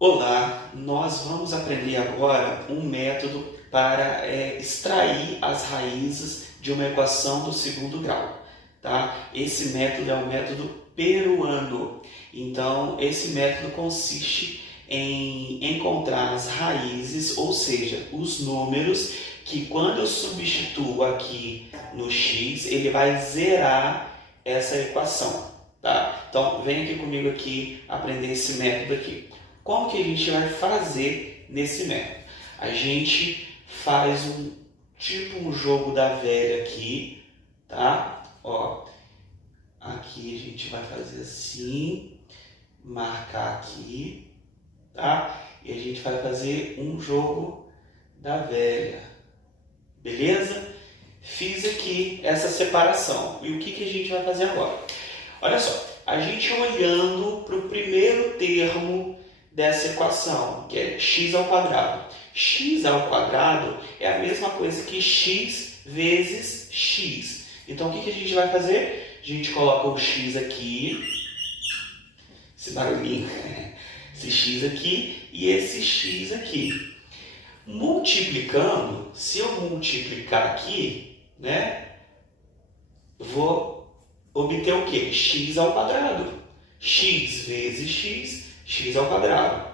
Olá, nós vamos aprender agora um método para extrair as raízes de uma equação do segundo grau, tá? Esse método é o método peruano. Então, esse método consiste em encontrar as raízes, ou seja, os números que quando eu substituo aqui no x, ele vai zerar essa equação, tá? Então, vem aqui comigo aqui aprender esse método aqui. Como que a gente vai fazer nesse método? A gente faz um jogo da velha aqui, tá? Ó, aqui a gente vai fazer assim, marcar aqui, tá? E a gente vai fazer um jogo da velha, beleza? Fiz aqui essa separação. E o que a gente vai fazer agora? Olha só, a gente olhando para o primeiro termo dessa equação, que é x ao quadrado. X ao quadrado é a mesma coisa que x vezes x. Então, o que a gente vai fazer? A gente coloca o x aqui, esse barulhinho, esse x aqui e esse x aqui. Multiplicando, se eu multiplicar aqui, né, vou obter o quê? X ao quadrado. X vezes x ao quadrado.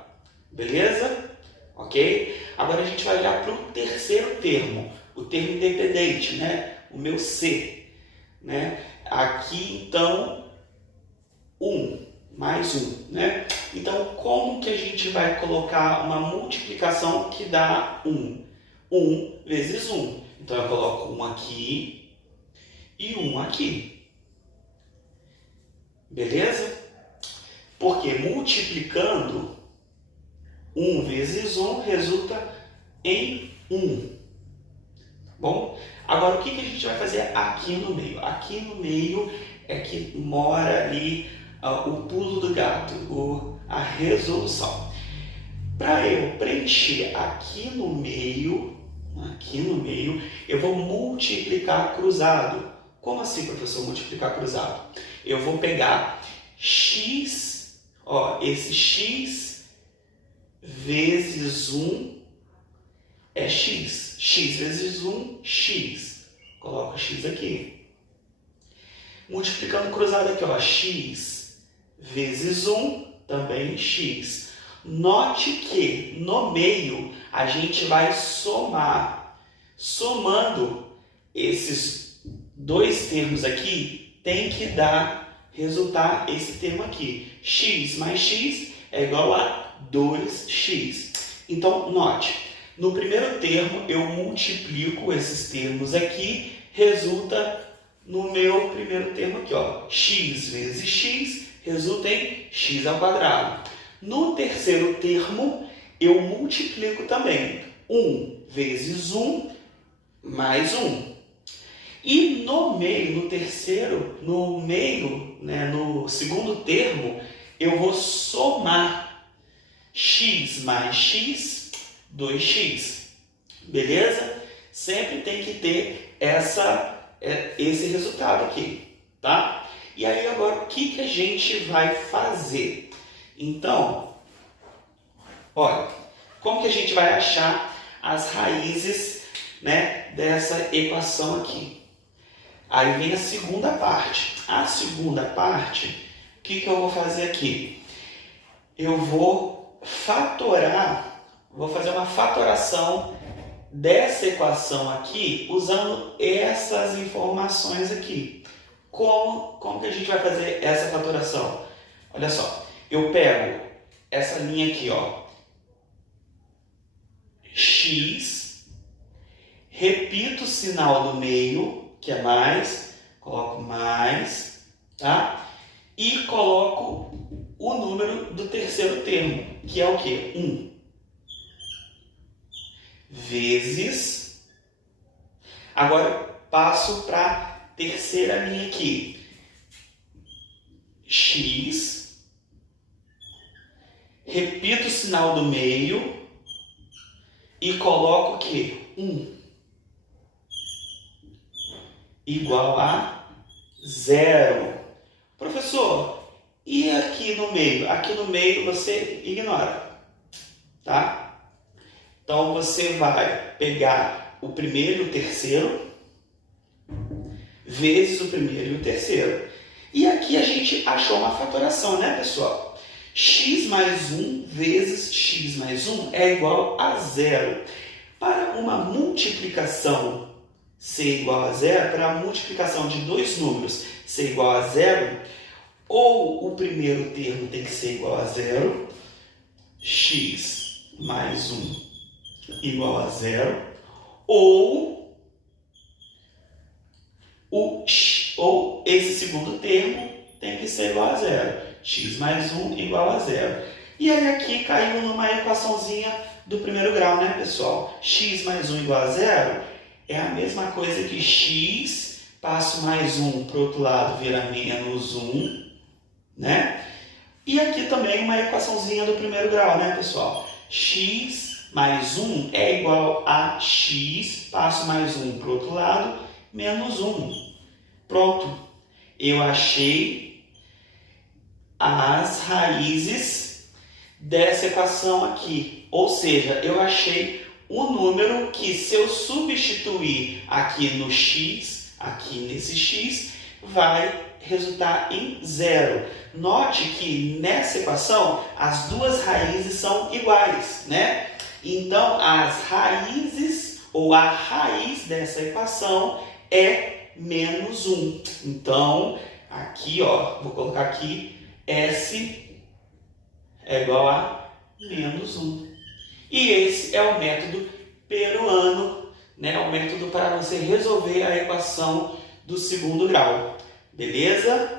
Beleza? Ok? Agora a gente vai olhar para o terceiro termo, o termo independente, né? O meu c. Né? Aqui, então, 1 mais 1. Né? Então, como que a gente vai colocar uma multiplicação que dá 1? 1 vezes 1. Então, eu coloco 1 aqui e 1 aqui. Beleza? Porque multiplicando 1 vezes 1 resulta em 1. Bom, agora o que a gente vai fazer aqui no meio? Aqui no meio é que mora ali o pulo do gato, a resolução. Para eu preencher aqui no meio, eu vou multiplicar cruzado. Como assim, professor, multiplicar cruzado? Eu vou pegar x, esse x vezes 1 é x. X vezes 1, x. Coloco x aqui. Multiplicando cruzado aqui, x vezes 1, também x. Note que no meio a gente vai somar. Somando esses dois termos aqui, tem que resultar esse termo aqui. X mais x é igual a 2x. Então, note, no primeiro termo eu multiplico esses termos aqui, resulta no meu primeiro termo aqui, x vezes x resulta em x ao quadrado. No terceiro termo, eu multiplico também 1 vezes 1 mais 1. E no meio, no segundo termo, eu vou somar x mais x, 2x. Beleza? Sempre tem que ter esse resultado aqui, tá? E aí agora o que a gente vai fazer? Então, olha, como que a gente vai achar as raízes, né, dessa equação aqui? Aí vem a segunda parte. A segunda parte, o que eu vou fazer aqui? Eu vou vou fazer uma fatoração dessa equação aqui, usando essas informações aqui. Como que a gente vai fazer essa fatoração? Olha só, eu pego essa linha aqui, x, repito o sinal do meio, que é mais, coloco mais, tá? E coloco o número do terceiro termo, que é o quê? 1. Vezes. Agora passo para a terceira linha aqui. X. Repito o sinal do meio e coloco o quê? 1. Igual a 0. Professor, e aqui no meio? Aqui no meio você ignora. tá? Então você vai pegar o primeiro e o terceiro vezes o primeiro e o terceiro. E aqui a gente achou uma fatoração, né, pessoal? X mais 1 vezes x mais 1 é igual a zero. Para uma multiplicação ser igual a zero, para a multiplicação de dois números ser igual a zero, ou o primeiro termo tem que ser igual a zero, x mais 1 igual a zero, ou esse segundo termo tem que ser igual a zero, x mais 1 igual a zero. E aí aqui caiu numa equaçãozinha do primeiro grau, né, pessoal? X mais 1 igual a zero é a mesma coisa que x, passo mais 1 para o outro lado, vira menos 1, né? E aqui também uma equaçãozinha do primeiro grau, né, pessoal? X mais 1 é igual a x, passo mais 1 para o outro lado, menos 1. Pronto. Eu achei as raízes dessa equação aqui. Ou seja, eu achei um número que, se eu substituir aqui no x, aqui nesse x, vai resultar em zero. Note que nessa equação as duas raízes são iguais, né? Então, as raízes, ou a raiz dessa equação é menos 1. Então, aqui, ó, vou colocar aqui, S é igual a menos 1. E esse é o método peruano, né? O método para você resolver a equação do segundo grau. Beleza?